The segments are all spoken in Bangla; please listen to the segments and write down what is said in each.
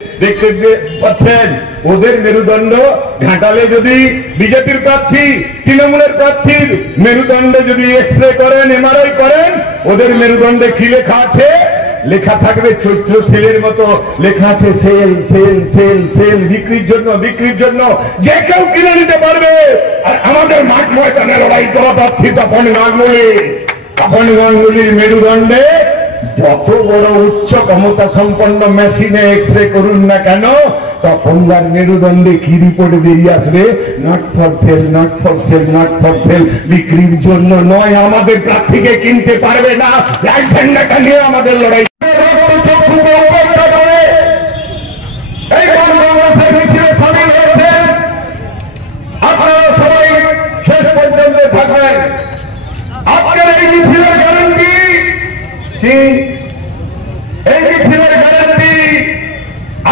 দেখতে পাচ্ছেন ওদের মেরুদণ্ড ঘাটালে যদি বিজেপির প্রার্থী তৃণমূলের প্রার্থীর মেরুদণ্ড যদি এক্সরে করেন এমআরআই করেন ওদের মেরুদণ্ডে কি লেখা আছে? লেখা থাকবে চৈত্র সেলের মতো লেখা আছে সেল সেল সেল সেল, বিক্রির জন্য বিক্রির জন্য, যে কেউ কিনে নিতে পারবে। আর আমাদের মাঠ ময়দানে লড়াই করা প্রার্থী তপন গাঙ্গুলির মেরুদণ্ডে যত বড় উচ্চ ক্ষমতা সম্পন্ন মেশিনে এক্সরে করুন না কেন, তপনদার মেরুদণ্ডে কি রিপোর্ট বেরিয়ে আসবে? Not for sale, not for sale, not for sale, বিক্রির জন্য নয়। আমাদের প্রার্থীকে কিনতে পারবে না। এক ঝান্ডাটা নিয়ে আমাদের লড়াই। আপনারা সবাই শেষ পর্যন্ত থাকবেন। আপনার এই মিছিলের গ্যারান্টি কি? এই মিছিলের গ্যারান্টি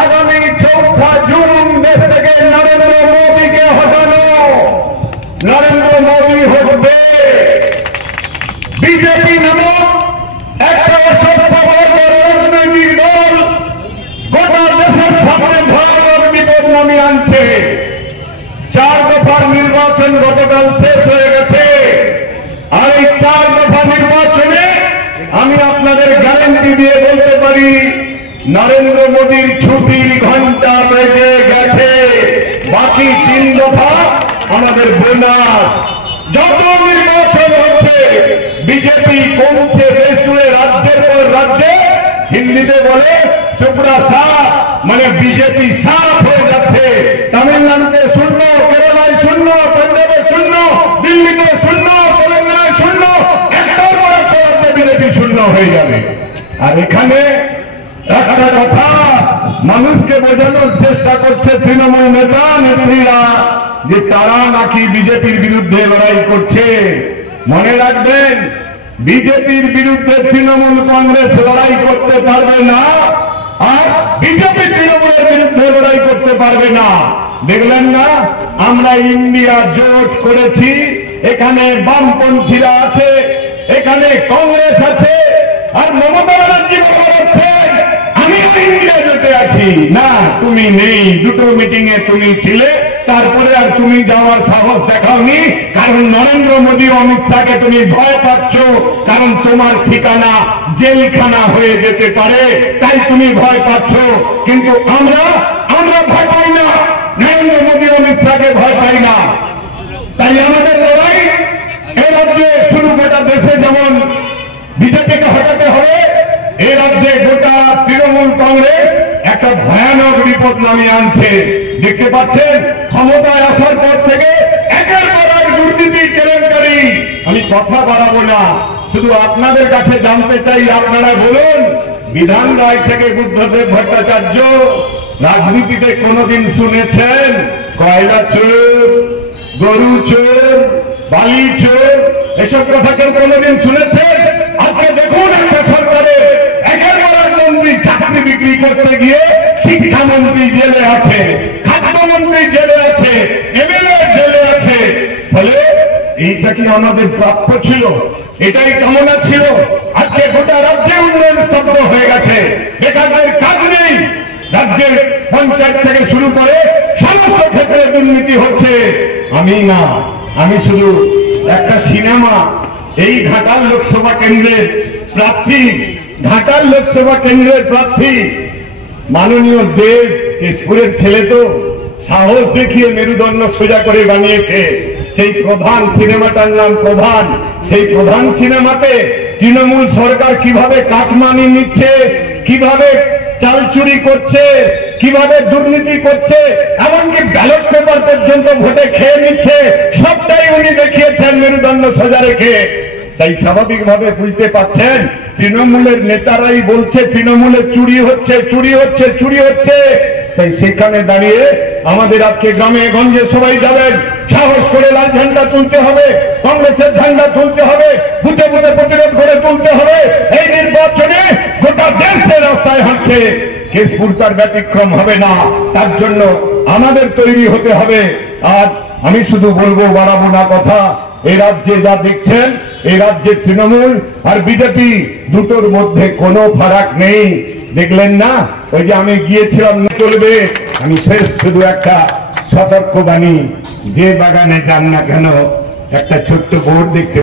আগামী 4 জুন দেশ থেকে নরেন্দ্র মোদীকে হটানো। নরেন্দ্র মোদী হবে বিজেপি নামক একটা রাজনৈতিক দল গোটা দেশের সামনে ভয়াবহ বিপদ নামিয়ে আনছে। 4 দফার নির্বাচন গতকাল শেষ হয়ে গেছে। আর এই 4 দফা নির্বাচনে আমি আপনাদের গ্যারান্টি দিয়ে বলতে পারি নরেন্দ্র মোদীর ছুটির ঘন্টা বেজে গেছে। বাকি 3 দফা আমাদের বোনাস। যত নির্বাচন হচ্ছে বিজেপি কমছে দেশ জুড়ে, রাজ্যের পর রাজ্যে। হিন্দিতে বলে সুপ্রা সাফ, মানে বিজেপি সাফ হয়ে যাচ্ছে। তামিলনাড়ুতে শূন্য, কেরালায় শূন্য, পাঞ্জাবে শূন্য, দিল্লিতে শূন্য, তেলেঙ্গানায় শূন্য, একটাও বড় রাজ্যে বিজেপি শূন্য হয়ে যাবে। আর এখানে একটা কথা মানুষকে বোঝানোর চেষ্টা করছে তৃণমূল নেতা নেত্রীরা যে তারা নাকি বিজেপির বিরুদ্ধে লড়াই করছে। মনে রাখবেন, বিজেপির বিরুদ্ধে তৃণমূল কংগ্রেস লড়াই করতে পারবে না, আর বিজেপি তৃণমূলের বিরুদ্ধে লড়াই করতে পারবে না। দেখলেন না, আমরা ইন্ডিয়া জোট করেছি, এখানে বামপন্থীরা আছে, এখানে কংগ্রেস আছে, আর মমতা ব্যানার্জি বলছেন আমি ইন্ডিয়া জোটে আছি। না, তুমি নেই। দুটো মিটিং এ তুমি ছিলে, তারপরে আর তুমি যাওয়ার সাহস দেখাওনি। কারণ নরেন্দ্র মোদী অমিত শাহকে তুমি ভয় পাচ্ছ, কারণ তোমার ঠিকানা জেলখানা হয়ে যেতে পারে, তাই তুমি ভয় পাচ্ছ। কিন্তু আমরা ভয় পাই না, নরেন্দ্র মোদী অমিত শাহকে ভয় পাই না। তাই আমাদের লড়াই এ রাজ্যে শুরু, গোটা দেশে যেমন বিজেপিকে হটাতে হবে, এ রাজ্যে গোটা তৃণমূল কংগ্রেস একটা ভয়ানক বিপদ নামিয়ে আনছে। দেখতে পাচ্ছেন ক্ষমতায় আসার পর থেকে একের পর এক দুর্নীতি, কেলেঙ্কারি। আমি কথা বাড়াবো না, শুধু আপনাদের কাছে জানতে চাই, আপনারা বলুন, বিধান রায় থেকে বুদ্ধদেব ভট্টাচার্য রাজনীতিতে কোনদিন শুনেছেন কয়লা চোর, গরু চোর, বালি চোর এসব কথা কেউ কোনদিন শুনেছেন? আজকে দেখুন একটা সরকারের একের পর এক মন্ত্রী চাকরি বিক্রি করতে গিয়ে শিক্ষামন্ত্রী জেলে আছে, খাদ্যমন্ত্রী জেলে আছে, এমএলএ জেলে আছে। ফলে এইটা কি আমাদের প্রাপ্য ছিল? এটাই কামনা ছিল? আজকে গোটা রাজ্যে উন্নয়ন স্তব্ধ হয়ে গেছে, বেকারদের কাজ নেই, রাজ্যের পঞ্চায়েত থেকে শুরু করে সমস্ত ক্ষেত্রে দুর্নীতি হচ্ছে। আমি শুধু একটা সিনেমা, এই ঘাটাল লোকসভা কেন্দ্রের প্রার্থী মাননীয় দেব, কেশপুরের ছেলে তো, সাহস দেখিয়ে মেরুদণ্ড সোজা করে বানিয়েছে। সেই প্রধান সিনেমাটার নাম প্রধান। সেই প্রধান সিনেমাতে তৃণমূল সরকার কিভাবে কাটমানি নিচ্ছে, কিভাবে চাল চুরি করছে, কিভাবে দুর্নীতি করছে, এমনকি ব্যালট পেপার পর্যন্ত ভোটে খেয়ে নিচ্ছে, সবটাই উনি দেখিয়েছেন মেরুদণ্ড সোজা রেখে। তাই স্বাভাবিকভাবে বুঝতে পাচ্ছেন তৃণমূলের নেতারাই বলছে তৃণমূলে চুরি হচ্ছে, চুরি হচ্ছে, চুরি হচ্ছে। তাই সেখানে দাঁড়িয়ে আমাদের আজকে গ্রামে গঞ্জে সবাই যাবেন, সাহস করে লাল ঝান্ডা তুলতে হবে, কংগ্রেসের ঝান্ডা তুলতে হবে, বুথে বুথে প্রতিরোধ করে তুলতে হবে। এই নির্বাচনে গোটা দেশের রাস্তায় হাঁটছে, কেশপুর তার ব্যতিক্রম হবে না। তার জন্য আমাদের তৈরি হতে হবে। আজ আমি শুধু বলবো, বাড়াবো না কথা, এই রাজ্যে যা দেখছেন, এই রাজ্যে তৃণমূল আর বিজেপি দুটোর মধ্যে কোনো ফারাক নেই। দেখলেন না, ওই যে আমি গিয়েছিলাম চলবে। আমি শেষ শুধু একটা সতর্কবাণী, যে বাগানে যান না কেন একটা ছোট্ট বোর্ড দেখতে